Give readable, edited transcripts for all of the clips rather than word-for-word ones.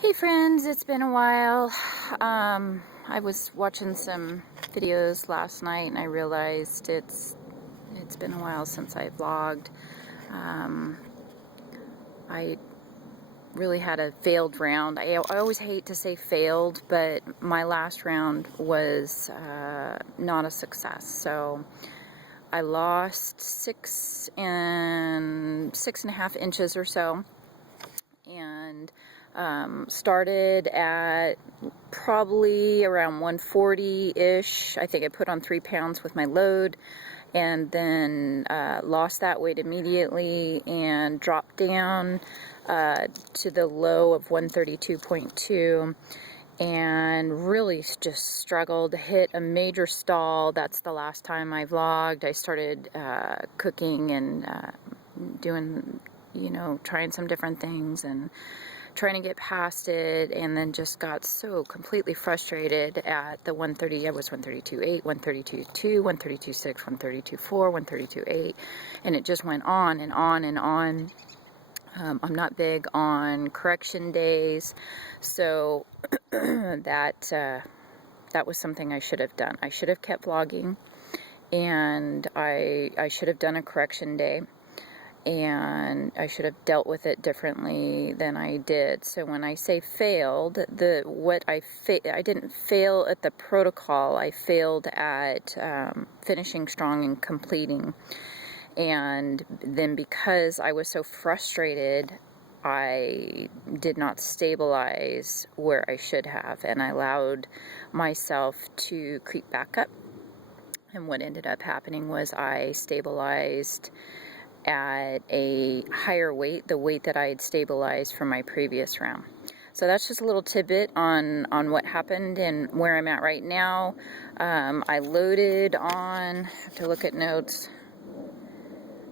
Hey friends, it's been a while. I was watching some videos last night and I realized it's been a while since I vlogged. I really had a failed round. I always hate to say failed, but my last round was not a success. So I lost 6.5 inches or so, and started at probably around 140-ish. I think I put on 3 pounds with my load, and then lost that weight immediately and dropped down to the low of 132.2, and really just struggled, hit a major stall. That's the last time I vlogged. I started cooking and doing, trying some different things and trying to get past it, and then just got so completely frustrated at the 130. I was 132.8, 132.2, 132.6, 132.4, 132.8, and it just went on and on and on. I'm not big on correction days, so that was something I should have done. I should have kept vlogging, and I should have done a correction day, and I should have dealt with it differently than I did. So when I say failed, I didn't fail at the protocol. I failed at finishing strong and completing. And then because I was so frustrated, I did not stabilize where I should have, and I allowed myself to creep back up. And what ended up happening was I stabilized at a higher weight, the weight that I had stabilized from my previous round. So that's just a little tidbit on what happened and where I'm at right now. I loaded on, to look at notes,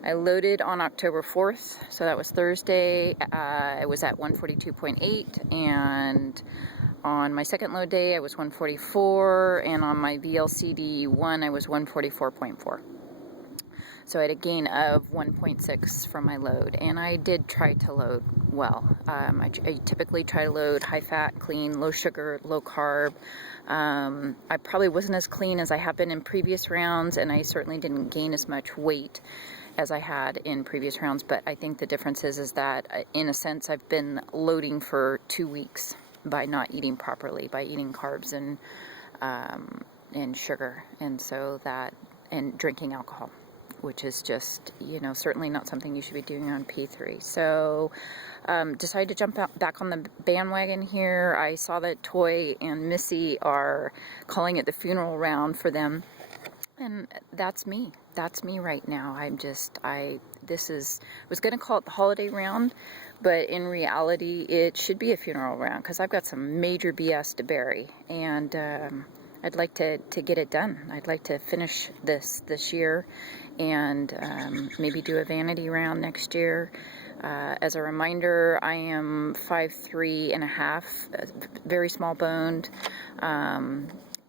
I loaded on October 4th, so that was Thursday. I was at 142.8, and on my second load day I was 144, and on my VLCD1 I was 144.4. So I had a gain of 1.6 from my load, and I did try to load well. I typically try to load high fat, clean, low sugar, low carb. I probably wasn't as clean as I have been in previous rounds, and I certainly didn't gain as much weight as I had in previous rounds, but I think the difference is that in a sense I've been loading for 2 weeks by not eating properly, by eating carbs and sugar, and drinking alcohol, which is just, certainly not something you should be doing on P3. So decided to jump back on the bandwagon here. I saw that Toi and Missy are calling it the funeral round for them, and that's me. That's me right now. I was going to call it the holiday round, but in reality it should be a funeral round, because I've got some major BS to bury, and I'd like to get it done. I'd like to finish this year, and maybe do a vanity round next year. As a reminder, I am 5'3.5", very small boned,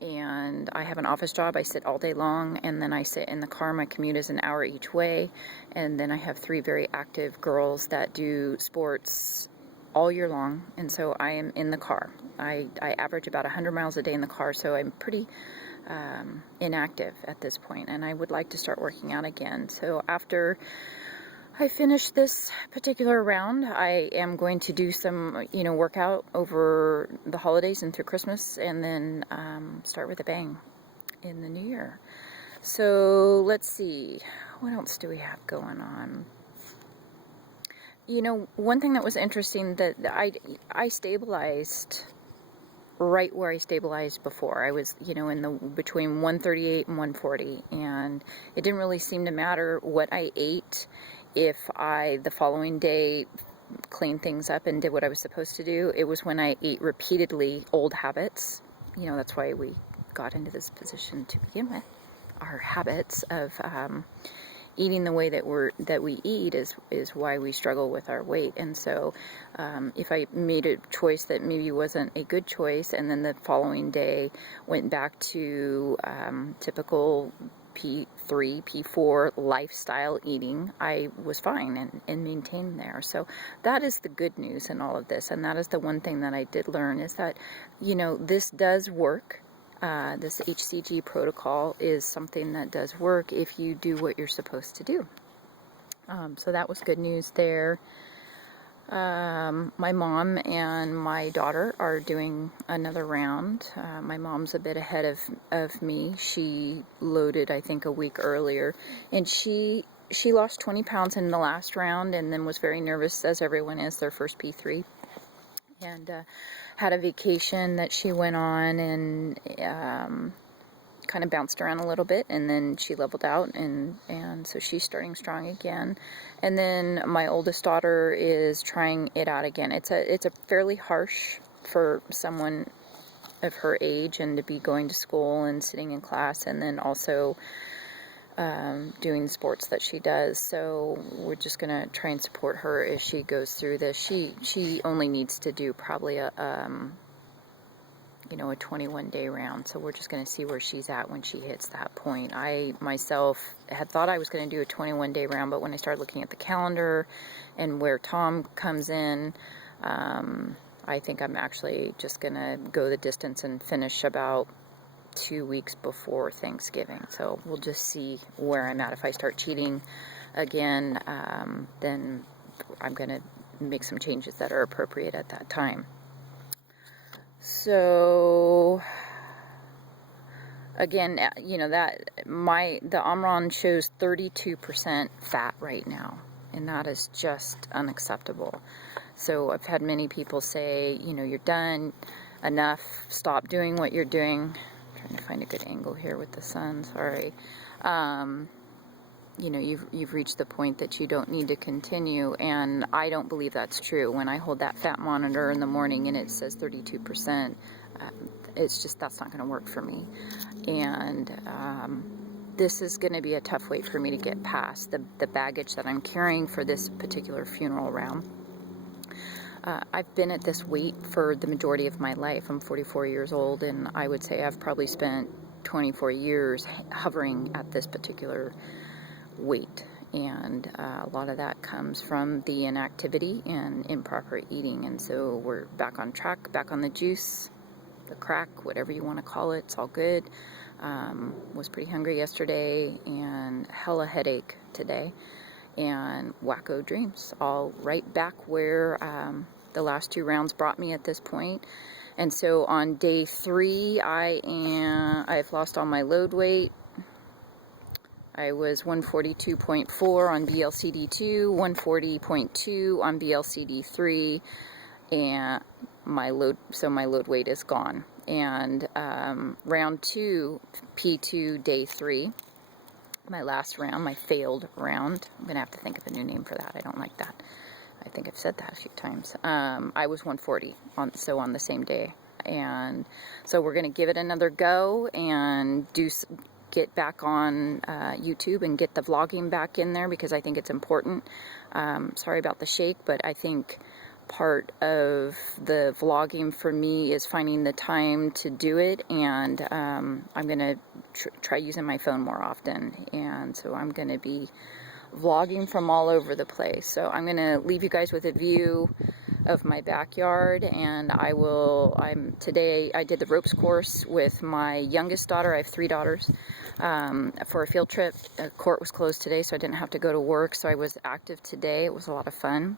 and I have an office job. I sit all day long, and then I sit in the car. My commute is an hour each way, and then I have 3 very active girls that do sports all year long, and so I am in the car. I average about 100 miles a day in the car, so I'm pretty inactive at this point, and I would like to start working out again. So after I finish this particular round, I am going to do some, workout over the holidays and through Christmas, and then start with a bang in the new year. So let's see, what else do we have going on? One thing that was interesting, that I stabilized right where I stabilized before. I was, in between 138 and 140, and it didn't really seem to matter what I ate if I, the following day, cleaned things up and did what I was supposed to do. It was when I ate repeatedly old habits. That's why we got into this position to begin with. Our habits of eating the way that we eat is why we struggle with our weight. And so if I made a choice that maybe wasn't a good choice, and then the following day went back to typical R3P4 lifestyle eating, I was fine and maintained there. So that is the good news in all of this. And that is the one thing that I did learn, is that, you know, this does work. This HCG protocol is something that does work if you do what you're supposed to do. So that was good news there. My mom and my daughter are doing another round. My mom's a bit ahead of me. She loaded, I think, a week earlier, and she lost 20 pounds in the last round, and then was very nervous, as everyone is, their first P3, and had a vacation that she went on, and kind of bounced around a little bit, and then she leveled out, and so she's starting strong again. And then my oldest daughter is trying it out again. It's a fairly harsh for someone of her age, and to be going to school and sitting in class, and then also doing the sports that she does. So we're just gonna try and support her as she goes through this. She only needs to do probably a 21-day round, so we're just going to see where she's at when she hits that point. I myself had thought I was going to do a 21-day round, but when I started looking at the calendar and where Tom comes in, I think I'm actually just going to go the distance and finish about 2 weeks before Thanksgiving. So we'll just see where I'm at. If I start cheating again, then I'm going to make some changes that are appropriate at that time. So again, you know, that the Omron shows 32% fat right now, and that is just unacceptable. So I've had many people say, you know, you're done, enough, stop doing what you're doing. I'm trying to find a good angle here with the sun, sorry. You know, you've reached the point that you don't need to continue, and I don't believe that's true. When I hold that fat monitor in the morning and it says 32%, it's just, that's not going to work for me. And this is going to be a tough weight for me to get past, the baggage that I'm carrying for this particular funeral round. I've been at this weight for the majority of my life. I'm 44 years old, and I would say I've probably spent 24 years hovering at this particular weight, and a lot of that comes from the inactivity and improper eating. And so we're back on track, back on the juice, the crack, whatever you want to call it. It's all good. Was pretty hungry yesterday, and hella headache today, and wacko dreams, all right back where the last 2 rounds brought me at this point. And so on day 3, I've lost all my load weight. I was 142.4 on BLCD2, 140.2 on BLCD3, and my load weight is gone. And round 2, P2 day 3, my last round, my failed round. I'm gonna have to think of a new name for that. I don't like that. I think I've said that a few times. I was 140 on the same day, and so we're gonna give it another go and get back on YouTube and get the vlogging back in there, because I think it's important. Sorry about the shake, but I think part of the vlogging for me is finding the time to do it, and I'm going to try using my phone more often, and so I'm going to be vlogging from all over the place. So I'm going to leave you guys with a view of my backyard, and today I did the ropes course with my youngest daughter. I have 3 daughters, for a field trip. Court was closed today, so I didn't have to go to work, so I was active today. It was a lot of fun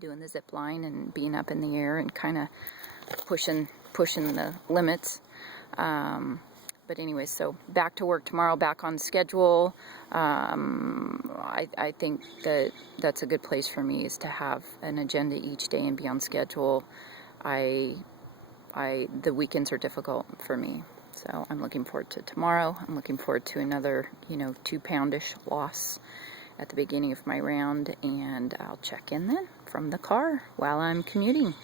doing the zip line and being up in the air and kind of pushing the limits. But anyway, so back to work tomorrow, back on schedule. I think that's a good place for me, is to have an agenda each day and be on schedule. The weekends are difficult for me, so I'm looking forward to tomorrow. I'm looking forward to another, 2-poundish loss at the beginning of my round, and I'll check in then from the car while I'm commuting.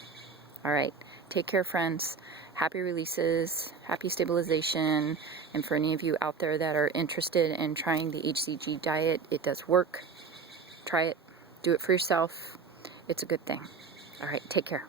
All right, take care, friends. Happy releases, happy stabilization, and for any of you out there that are interested in trying the HCG diet, it does work. Try it, do it for yourself. It's a good thing. All right, take care.